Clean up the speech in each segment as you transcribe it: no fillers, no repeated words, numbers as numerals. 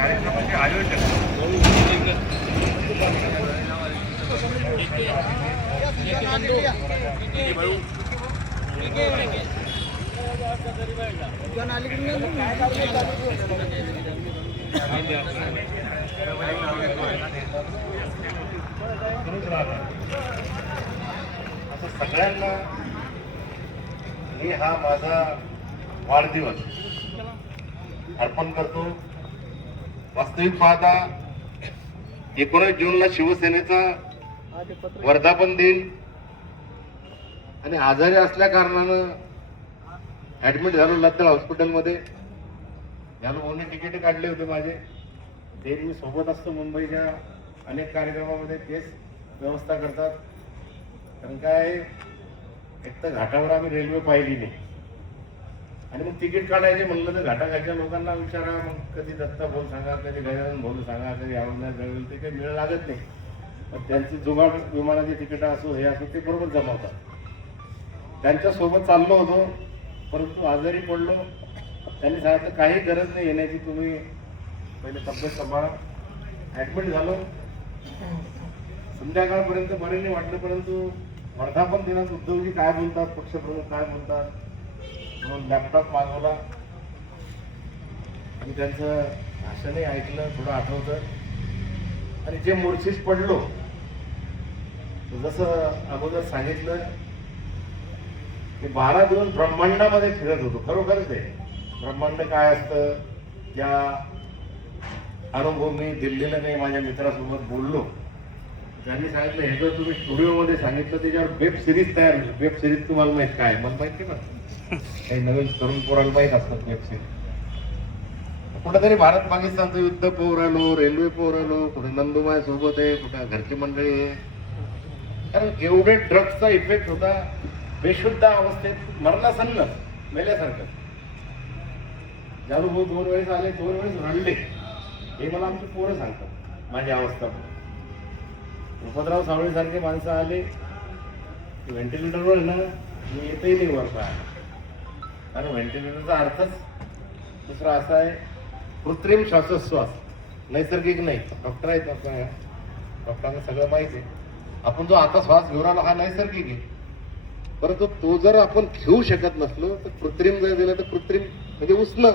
कार्यक्रमाचे आयोजक असं सगळ्यांना मी हा माझा वाढदिवस अर्पण करतो. वास्तविक पाहता 19 जूनला शिवसेनेचा वर्धापन दिन आणि आजारी असल्या कारणानं ऍडमिट झालो लद्दळ हॉस्पिटलमध्ये. या लोकांनी तिकीट काढले होते माझे, ते मी सोबत असतो मुंबईच्या अनेक कार्यक्रमामध्ये, तेच व्यवस्था करतात. कारण काय एक तर घाटावर आम्ही रेल्वे पाहिली नाही आणि मग तिकीट काढायचे म्हणलं तर घाटाघाटच्या लोकांना विचारा, मग कधी दत्ता बोल सांगा, कधी गजानन बोल सांगा, कधी आवडणार जवळ, ते काही मिळ लागत नाही. पण त्यांची जुगाड विमानाची तिकीट असो हे असो ते बरोबर जमवतात. त्यांच्यासोबत चाललो होतो, परंतु आजारी पडलो. त्यांनी सांगितलं काही गरज नाही येण्याची, तुम्ही पहिले तब्येत सांभाळा. ॲडमिट झालो. संध्याकाळपर्यंत बरे नाही वाटलं, परंतु वर्धापन दिनात उद्धवजी काय बोलतात, पक्षप्रमुख काय बोलतात म्हणून लॅपटॉप मागवला आणि त्यांचं भाषणही ऐकलं, थोडं आठवतं. आणि जे मूर्छित पडलो, जसं अगोदर सांगितलं की 12 दिवस ब्रह्मांडामध्ये फिरत होतो. खरोखरच आहे, ब्रह्मांड काय असतं त्या अनुभव मी दिल्लीला नाही माझ्या मित्रासोबत बोललो. त्यांनी सांगितलं हे जर तुम्ही स्टुडिओमध्ये सांगितलं त्याच्यावर वेब सिरीज तयार होईल. वेब सिरीज तुम्हाला माहित काय, मला माहिती ना, काही नवीन तरुण पोराला माहीत असतात वेब सिरीज. कुठेतरी भारत पाकिस्तानचं युद्ध पोहू राहिलो, रेल्वे पोहू राहिलो, कुठे नंदुमाय सोबत आहे, कुठे घरची मंडळी आहे. कारण एवढे ड्रग्सचा इफेक्ट होता, बेशुद्ध अवस्थेत मरणासन्न मेल्यासारखं. जालू भाऊ 2 वेळेस आले, 2 वेळेस रडले. हे मला आमची पोरं सांगतात माझी अवस्था. रुपतराव सावळे सारखे माणसं आले व्हेंटिलेटरवर ना, मी येतही नाही वरता. कारण व्हेंटिलेटरचा अर्थच दुसरा असा आहे, कृत्रिम श्वासोच्छ्वास, नैसर्गिक नाही. डॉक्टर आहेत आपल्या, डॉक्टरांना सगळं माहिती आहे. आपण जो आता श्वास घेऊन आला हा नैसर्गिक आहे, परंतु तो जर आपण घेऊ शकत नसलो तर कृत्रिम जर दिलं तर कृत्रिम म्हणजे उसणं.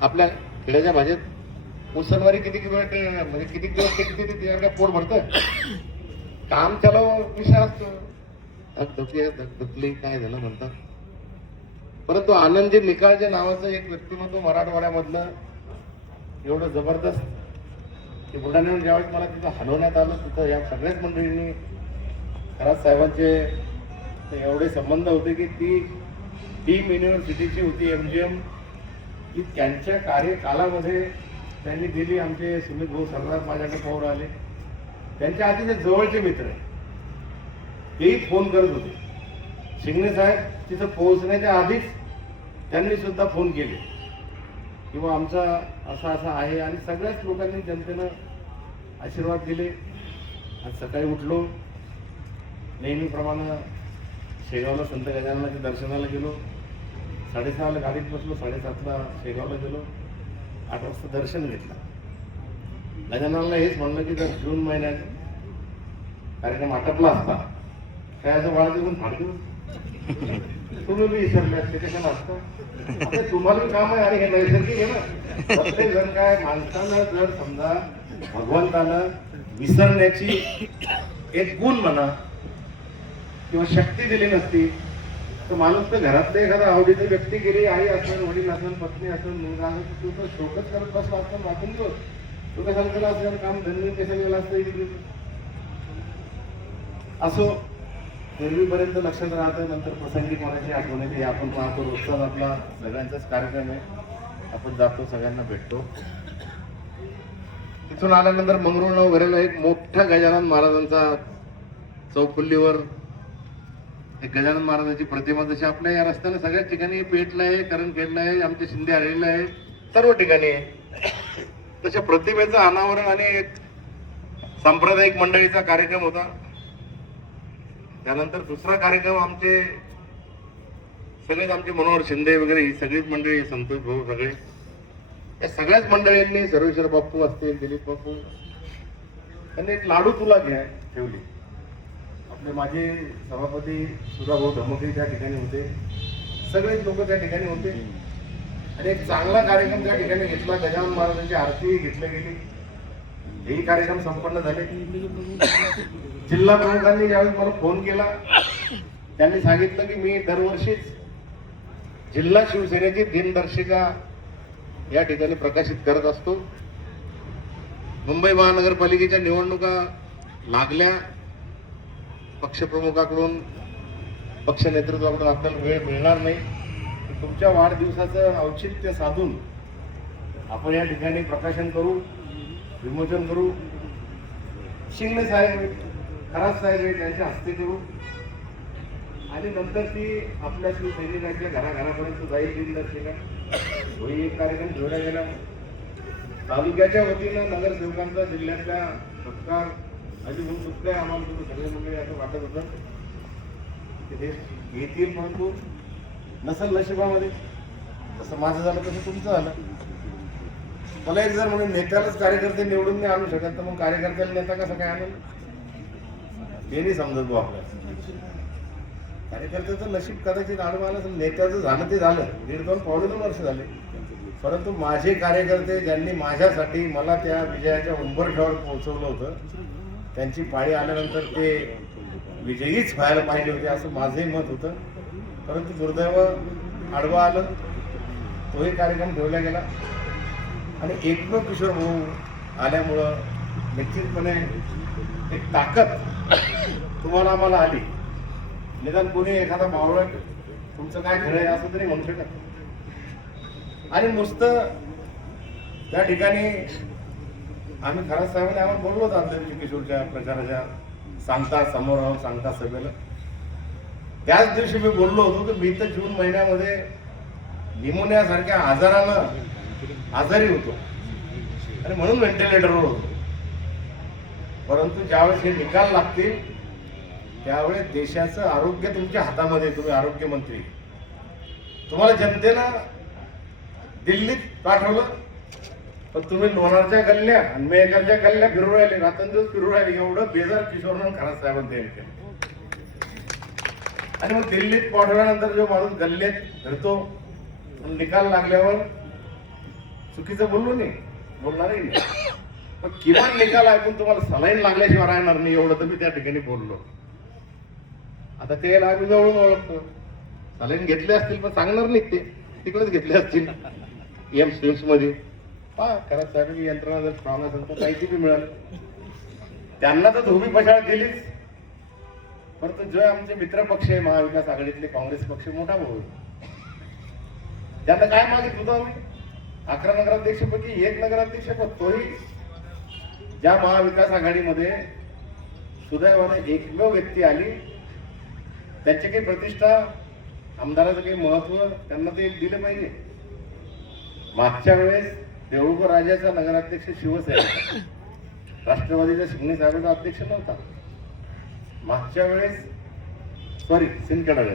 आपल्या खेड्याच्या भाषेत उसनवारी किती वेळ म्हणजे किती दिवस किती पोट भरतं, काम त्याला विषय असतो. धकधकली काय झालं म्हणतात. परंतु आनंदजी निकाळजे नावाचं एक व्यक्तिमत्व मराठवाड्यामधलं एवढं जबरदस्त की बुलढाण्याहून ज्यावेळेस मला तिथं हलवण्यात आलं, तिथं या सगळ्याच मंडळींनी खरात साहेबांचे एवढे संबंध होते की ती टीम युनिव्हर्सिटीची होती MGM, की त्यांच्या कार्यकालामध्ये त्यांनी दिली. आमचे सुमित भाऊ सरदार माझ्याकडे पाहून आले, त्यांच्या आधीचे जवळचे मित्र तेही फोन करत होते. शिंगणे साहेब तिथं पोहोचण्याच्या आधीच त्यांनी सुद्धा फोन केले किंवा आमचा असा असा आहे. आणि सगळ्याच लोकांनी जनतेनं आशीर्वाद दिले. आज सकाळी उठलो, नेहमीप्रमाणे शेगावला संत गजाननाच्या दर्शनाला गेलो. 6:30ला गाडीत बसलो, 7:30ला शेगावला गेलो. 8 वाजता दर्शन घेतलं. गजाननाला हेच म्हणलं की जर जून महिन्यात कार्यक्रम आटपला असता काय असं वाढदिवस फाडदिवस तुम्ही मी विसरले असते, कशाला असतं. आता तुम्हाला काम आहे आणि हे नैसर्गिक आहे ना. प्रत्येक जण काय माणसानं जर समजा भगवंतानं विसरण्याची एक गुण म्हणा किंवा शक्ती दिली नसती तर माणूस तर घरातले एखादा आवडीची व्यक्ती गेली, आई असेल, वडील असेल, पत्नी असेल, मुलगा असेल, तू तर शोकच करत बसला असतं वाचून दिवस. तू कशाला केला असेल, काम धंदे कशा गेला असतं. असो, पूर्वीपर्यंत लक्षात राहतं, नंतर प्रसंगी कोणाची आठवण येते. आपण पाहतो रोजचाच आपला सगळ्यांचाच कार्यक्रम आहे, आपण जातो, सगळ्यांना भेटतो. तिथून आल्यानंतर मंगरुळनाव घराला एक मोठ्या गजानन महाराजांचा चौफुल्लीवर एक गजानन महाराजांची प्रतिमा, जशी आपल्या या रस्त्याला सगळ्याच ठिकाणी पेटला आहे, करणखेडला आहे, आमच्या शिंदे हरेला आहे, सर्व ठिकाणी आहे. तशा प्रतिमेचं अनावरण आणि एक सांप्रदायिक मंडळीचा कार्यक्रम होता. त्यानंतर दुसरा कार्यक्रम आमचे सगळेच आमचे मनोहर शिंदे वगैरे ही सगळीच मंडळी, संतोष भाऊ सगळे या सगळ्याच मंडळींनी, सर्वेश्वर बाप्पू असतील, दिलीप बाप्पू, त्यांनी एक लाडू तुला घ्या ठेवली. आपले माझे सभापती सुधाभाऊ धमके त्या ठिकाणी होते, सगळेच लोक त्या ठिकाणी होते आणि एक चांगला कार्यक्रम त्या ठिकाणी घेतला. गजानन महाराजांची आरती घेतली गेली, हेही कार्यक्रम संपन्न झाले. जिल्हा प्रमुखांनी ज्यावेळेस मला फोन केला, त्यांनी सांगितलं की मी दरवर्षीच जिल्हा शिवसेनेची दिनदर्शिका या ठिकाणी प्रकाशित करत असतो. मुंबई महानगरपालिकेच्या निवडणुका लागल्या, पक्षप्रमुखाकडून, पक्ष नेतृत्वाकडून आपल्याला वेळ मिळणार नाही. तुमच्या वाढदिवसाचं औचित्य साधून आपण या ठिकाणी प्रकाशन करू, विमोचन करू. शिंगणे साहेब, खरात साहेब त्यांच्या हस्ते करू आणि नंतर ती आपल्या शिवसैनिकांच्या घराघरापर्यंत जाईल दिनदर्शिका. तोही एक कार्यक्रम ठेवला गेला. तालुक्याच्या वतीनं नगरसेवकांचा, जिल्ह्यातल्या सत्कार अशी होऊन चुकले आम्हाला. तुम्ही सगळे मंडळी असं वाटत होतं की ते येतील, परंतु नसल नशिबामध्ये. जसं माझं झालं तसं तुमचं झालं. मला एक जर म्हणून नेत्यालाच कार्यकर्ते निवडून नाही आणू शकत, तर मग कार्यकर्त्याला नेता कसं काय आणून, ते नाही समजत भाऊ. आपल्याला कार्यकर्त्याचं नशीब कदाचित आडवं आलं, तर नेत्याचं झालं ते झालं. 1.5-2 वर्ष झाले, परंतु माझे कार्यकर्ते ज्यांनी माझ्यासाठी मला त्या विजयाच्या उंबरठ्यावर पोहोचवलं होतं, त्यांची पाळी आल्यानंतर ते विजयीच व्हायला पाहिजे होते असं माझंही मत होतं. परंतु दुर्दैव आडवं आलं, तोही कार्यक्रम ठेवला गेला आणि एकमेव किशोर भाऊ आल्यामुळं निश्चितपणे एक ताकद तुम्हाला आम्हाला आली. निदान कोणी एखादा मावळट तुमचं काय खरं आहे असं तरी म्हणू शकत. आणि नुसतं त्या ठिकाणी आम्ही खरात साहेबांनी आम्हाला बोललो होतो आमच्या किशोरच्या प्रचाराच्या सांगता समोर सांगता सभेला. त्याच दिवशी मी बोललो होतो की मी तर जून महिन्यामध्ये निमोनियासारख्या आजारानं आजारी होतो आणि म्हणून व्हेंटिलेटरवर होतो. परंतु ज्यावेळेस हे निकाल लागतील त्यावेळेस देशाचं आरोग्य तुमच्या हातामध्ये. तुम्ही आरोग्यमंत्री, तुम्हाला जनतेनं दिल्लीत पाठवलं, पण तुम्ही लोणारच्या गल्ल्या आणि मेहकरच्या गल्ल्या फिरू राहिले, रात्रंदिवस फिरू राहिले. एवढं बेजार किशोरनं खरात साहेबांनी तयार केलं. आणि मग दिल्लीत पाठवल्यानंतर जो माणूस गल्ल्यात फिरतो, निकाल लागल्यावर चुकीचं बोललो नाही, बोलणारही नाही, पण किमान निकाल ऐकून तुम्हाला सलाईन लागल्याशिवाय राहणार नाही एवढं तर मी त्या ठिकाणी बोललो. आता ते आम्ही जवळून ओळखतो. सलाईन घेतले असतील पण सांगणार नाहीत, ते तिकडेच घेतले असतील एम्स मध्ये. खरंच साहेब यंत्रणा जर स्ट्रॉंग असेल तर माहिती बी मिळाली. त्यांना तर धोबी पशाळ केलीच, परंतु जो आमचे मित्र पक्ष आहे महाविकास आघाडीतले काँग्रेस पक्ष मोठा भाऊ, त्यांना काय मागितलं होतं आम्ही? 11 नगराध्यक्षपैकी 1 नगराध्यक्ष पद. तोही ज्या महाविकास आघाडीमध्ये सुदैवाने एकमेव व्यक्ती आली, त्यांची काही प्रतिष्ठा, आमदाराचं काही महत्व त्यांना ते दिलं पाहिजे. मागच्या वेळेस देऊळकर राजाचा नगराध्यक्ष शिवसेना, राष्ट्रवादीचा शिंगणे साहेबांचा अध्यक्ष नव्हता. मागच्या वेळेस सिंदखेडचा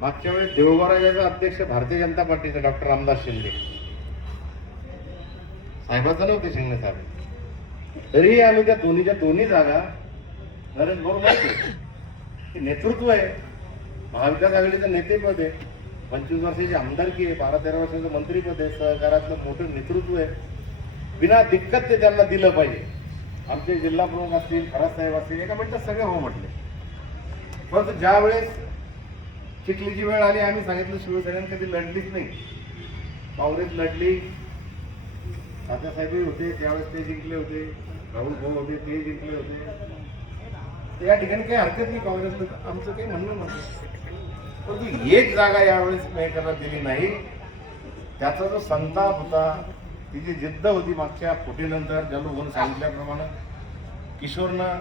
मागच्या वेळेस देऊळकर राजाचा अध्यक्ष भारतीय जनता पार्टीचा डॉक्टर रामदास शिंदे साहेबाचा नव्हते शिंगणे साहेब. तरीही आम्ही त्या दोन्ही जागा नरेंद्र भाऊ माहिती नेतृत्व आहे, महाविकास आघाडीचं नेतेपद आहे, 25 वर्षाची आमदारकी आहे, 12-13 वर्षाचं मंत्रीपद आहे, सहकारातलं मोठं नेतृत्व आहे. बिना दिक्कत ते त्यांना दिलं पाहिजे. आमचे जिल्हा प्रमुख असतील, खरात साहेब असतील, एका मिनिटात सगळे हो म्हटले. परंतु ज्या वेळेस चिखलीची वेळ आली, आम्ही सांगितलं शिवसेनेने कधी लढलीच नाही, काँग्रेस लढली, तात्यासाहेबही होते त्यावेळेस, ते जिंकले होते, राहुल भाऊ होते ते जिंकले होते. या ठिकाणी काही हरकत नाही काँग्रेसला, आमचं काही म्हणणं नव्हतं. परंतु एक जागा यावेळेस मेहकरला दिली नाही. त्याचा जो संताप होता, ती जी जिद्द होती मागच्या फुटीनंतर, जलू म्हणून सांगितल्याप्रमाणे किशोरनं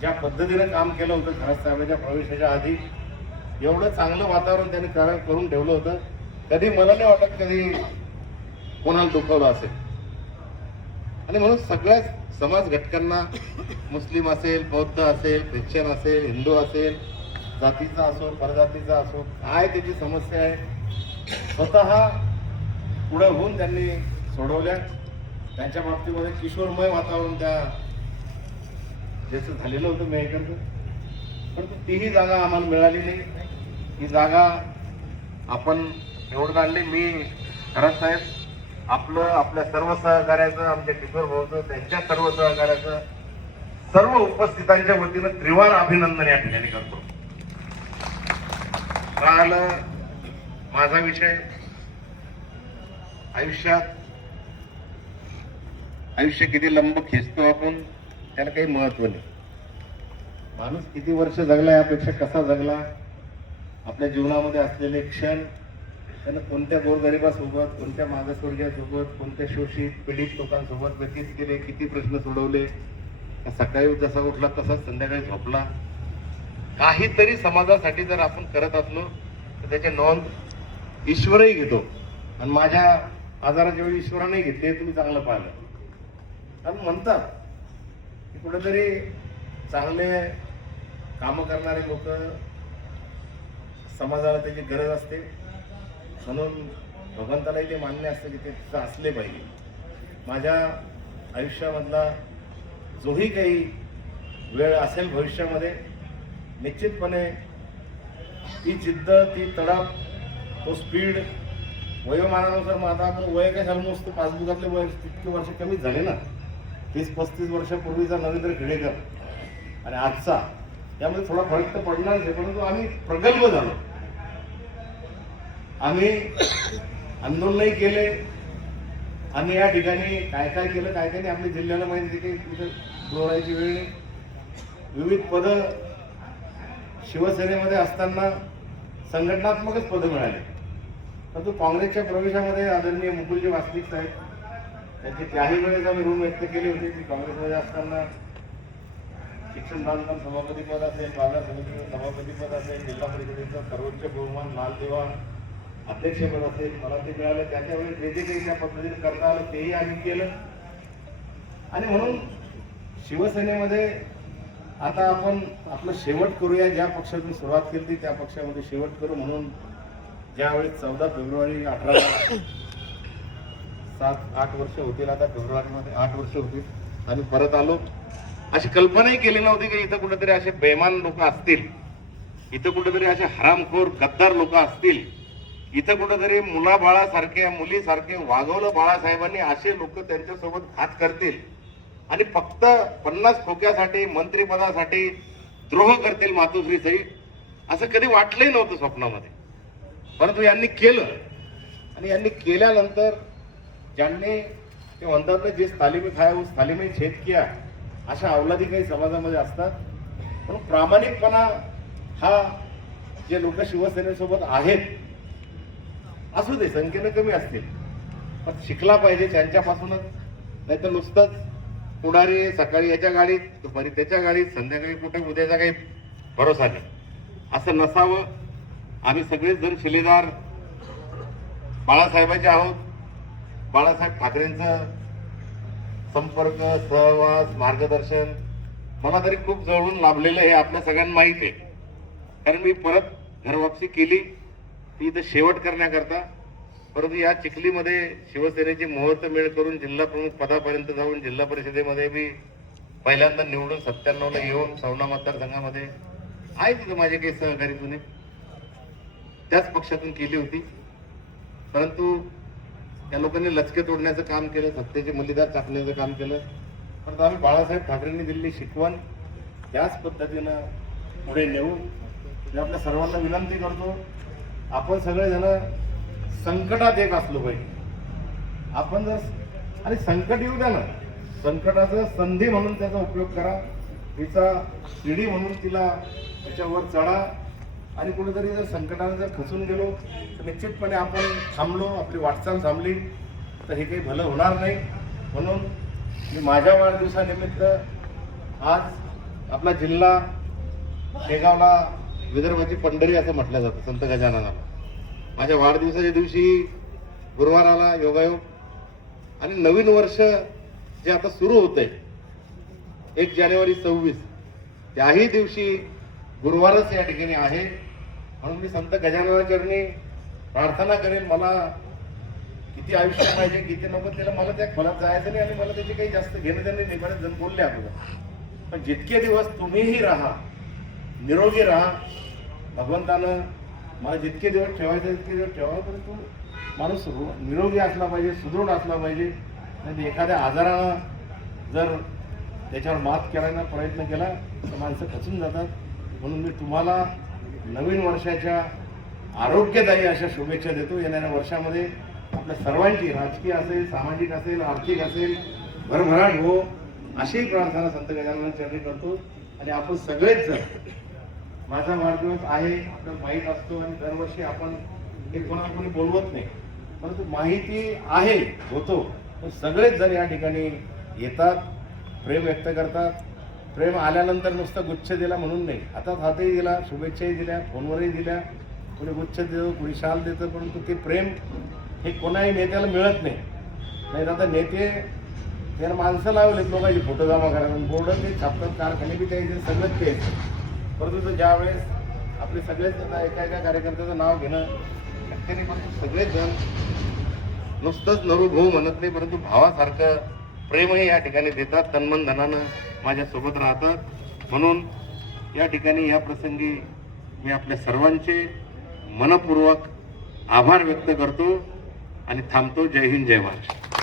ज्या पद्धतीनं काम केलं होतं खरात साहेबांच्या प्रवेशाच्या आधी, एवढं चांगलं वातावरण त्यांनी करून ठेवलं होतं. कधी मला नाही वाटत कधी कोणाला दुखवलं असेल. आणि म्हणून सगळ्याच समाज घटकांना, मुस्लिम असेल, बौद्ध असेल, ख्रिश्चन असेल, हिंदू असेल, जातीचा असो परजातीचा असो, काय त्याची समस्या आहे, स्वतः पुढे होऊन त्यांनी सोडवल्या. त्यांच्या बाबतीमध्ये किशोरमय वातावरण त्या ज्याचं झालेलं होतं मेहकरचं, परंतु तीही जागा आम्हाला मिळाली नाही. ही जागा आपण निवडून आणली. मी खरंच साहेब आपल्या सर्व सहकार्याचं, आमच्या किशोर भाऊचं, त्यांच्या सर्व सहकार्याचं, सर्व उपस्थितांच्या वतीनं त्रिवार अभिनंदन या ठिकाणी करतो. राहिलं माझा विषय, आयुष्य किती लंब खेचतो आपण, त्याला काही महत्व नाही. माणूस किती वर्ष जगला यापेक्षा कसा जगला, आपल्या जीवनामध्ये असलेले क्षण, त्यानं कोणत्या गोरगरिबासोबत, कोणत्या मागासवर्गीयासोबत, कोणत्या शोषित पीडित लोकांसोबत व्यतीत केले, किती प्रश्न सोडवले, सकाळी जसा उठला तसाच संध्याकाळी झोपला. काहीतरी समाजासाठी जर आपण करत असलो तर त्याची नोंद ईश्वरही घेतो. आणि माझ्या आजाराच्या वेळी ईश्वराने घेतले, तुम्ही चांगलं पाहिलं. कारण म्हणतात की कुठेतरी चांगले काम करणारे लोक समाजाला त्याची गरज असते, म्हणून भगवंतालाही ते मान्य असते की ते असले पाहिजे. माझ्या आयुष्यामधला जोही काही वेळ असेल भविष्यामध्ये, निश्चितपणे ती जिद्द, ती तडप, तो स्पीड, वयोमानानुसार मग आता आपण वय काय झालं मोजतो, पासबुकातले वय तितके वर्ष कमीच झाले ना. 30-35 वर्षापूर्वीचा नरेंद्र खेडेकर आणि आजचा, त्यामध्ये थोडा फरक तर पडणारच आहे, परंतु आम्ही प्रगल्भ झालो. आम्ही आंदोलनही केले, आम्ही या ठिकाणी काय काय केलं, काय काय नाही आपल्या जिल्ह्याला माहिती की तिथं दोरायची वेळ नाही. विविध पदं शिवसेनेमध्ये असताना संघटनात्मकच पदं मिळाली, परंतु काँग्रेसच्या प्रवेशामध्ये आदरणीय मुकुलजी वासनिक साहेब त्यांची त्याही वेळेस आम्ही ऋण व्यक्त केली होती की काँग्रेसमध्ये असताना शिक्षण बांधकाम सभापती पद असेल, बाजार समितीचं सभापती पद असेल, जिल्हा परिषदेचं सर्वोच्च बहुमान लाल दिवा अध्यक्षपद असेल, मला ते मिळालं. त्याच्या वेळेस जे जे काही त्या पद्धतीने करता आलं तेही आम्ही केलं. आणि म्हणून शिवसेनेमध्ये आता आपण आपलं शेवट करूया. ज्या पक्षातून सुरुवात केली त्या पक्षामध्ये शेवट करू. म्हणून ज्यावेळी 14 फेब्रुवारी 18 7-8 वर्ष होतील, आता फेब्रुवारीमध्ये 8 वर्ष होतील, आम्ही परत आलो. अशी कल्पनाही केली नव्हती की इथं कुठेतरी असे बेमान लोक असतील, इथं कुठेतरी असे हरामखोर गद्दार लोक असतील, इथं कुठेतरी मुलाबाळासारखे मुलीसारखे वागवलं बाळासाहेबांनी, असे लोक त्यांच्यासोबत घात करतील आणि फक्त 50 खोक्यासाठी, मंत्रिपदासाठी द्रोह करतील मातोश्री सहित, असं कधी वाटलंही नव्हतं स्वप्नामध्ये. परंतु यांनी केलं. आणि यांनी केल्यानंतर ज्यांनी ते म्हणतात ना, जे थाली में खाया उस थाली में छेद किया, अशा अवलादी काही समाजामध्ये असतात. पण प्रामाणिकपणा हा जे लोक शिवसेनेसोबत आहेत, असू दे संख्येने कमी असतील, पण शिकला पाहिजे त्यांच्यापासूनच. नाही तर नुसतंच पुढारी सकाळी याच्या गाडीत, दुपारी त्याच्या गाडीत, संध्याकाळी कुठे उद्याचा काही भरोसा नाही, असं नसावं. आम्ही सगळेच जण शिलेदार बाळासाहेबांचे आहोत. बाळासाहेब ठाकरेंचं संपर्क, सहवास, मार्गदर्शन मला तरी खूप जवळून लाभलेलं हे आपल्या सगळ्यांना माहीत आहे. कारण मी परत घरवापसी केली ती इथं शेवट करण्याकरता. परंतु या चिखलीमध्ये शिवसेनेची मुहूर्तमेळ करून जिल्हा प्रमुख पदापर्यंत जाऊन जिल्हा परिषदेमध्ये मी पहिल्यांदा निवडून 97ला येऊन सवना मतदारसंघामध्ये आहे तिथं माझे काही सहकारी जुने त्याच पक्षातून केली होती. परंतु त्या लोकांनी लचके तोडण्याचं काम केलं, सत्तेचे मलिदार टाकण्याचं काम केलं. परंतु आम्ही बाळासाहेब ठाकरेंनी दिलेली शिकवण त्याच पद्धतीनं पुढे नेऊ. मी आपल्या सर्वांना विनंती करतो, आपण सगळेजण संकटात एक असलो पाहिजे. आपण जर आणि संकट येऊ द्या ना, संकटाचं संधी म्हणून त्याचा उपयोग करा, तिचा शिडी म्हणून तिला त्याच्यावर चढा. आणि कुठेतरी जर संकटाने जर खचून गेलो तर निश्चितपणे आपण थांबलो, आपली वाटचाल थांबली तर हे काही भलं होणार नाही. म्हणून मी माझ्या वाढदिवसानिमित्त आज आपला जिल्हा शेगावला विदर्भाची पंढरी असं म्हटलं जातं संत गजाननाला. माझ्या वाढदिवसाच्या दिवशी गुरुवार आला योगायोग, आणि नवीन वर्ष जे आता सुरू होतंय 1 जानेवारी 26, त्याही दिवशी गुरुवारच या ठिकाणी आहे. म्हणून मी संत गजानना चरणी प्रार्थना करेन, मला किती आयुष्य पाहिजे किती नको त्याला मला त्या खोलात जायचं नाही आणि मला त्याचे काही जास्त घेणं देणं नाही. बरेच जण बोलले आपल्याला, पण जितके दिवस तुम्हीही राहा, निरोगी राहा, भगवंतानं मला जितके दिवस ठेवायचे तितके दिवस ठेवा, परंतु माणूस निरोगी असला पाहिजे, सुदृढ असला पाहिजे. नाही एखाद्या आजारानं जर त्याच्यावर मात करायचा प्रयत्न केला तर माणसं खचून जातात. म्हणून मी तुम्हाला नवीन वर्षाच्या आरोग्यदायी अशा शुभेच्छा देतो. येणाऱ्या वर्षामध्ये आपल्या सर्वांची, राजकीय असेल, सामाजिक असेल, आर्थिक असेल, भरभराट हो अशी प्रार्थना संत गजानन चरणी करतो. आणि आपण सगळेच जण, माझा वाढदिवस आहे आपल्याला माहीत असतो आणि दरवर्षी आपण हे कोणाला कोणी बोलवत नाही, परंतु माहिती आहे होतो, पण सगळेच जण या ठिकाणी येतात, प्रेम व्यक्त करतात. प्रेम आल्यानंतर नुसतं गुच्छ दिला म्हणून नाही, हातात हातही दिला, शुभेच्छाही दिल्या, फोनवरही दिल्या, कोणी गुच्छ देतो, कोणी शाल देतं, परंतु ते प्रेम हे कोणाही नेत्याला मिळत नाही. नाही आता नेते त्याला माणसं लावलेत लोकांची फोटो जमा करायला, बोर्ड ते छापतात, कारखाने बी त्याचे सगळंच ते. परंतु ज्यावेळेस आपले सगळेच एका एका कार्यकर्त्याचं नाव घेणं शक्य नाही, परंतु सगळेच जण नुसतंच नरू भाऊ म्हणत नाही, परंतु भावासारखं प्रेमही या ठिकाणी देतात, तन्मन धनानं माझ्यासोबत राहतात. म्हणून या ठिकाणी या प्रसंगी मी आपल्या सर्वांचे मनपूर्वक आभार व्यक्त करतो आणि थांबतो. जय हिंद, जय महाराष्ट्र.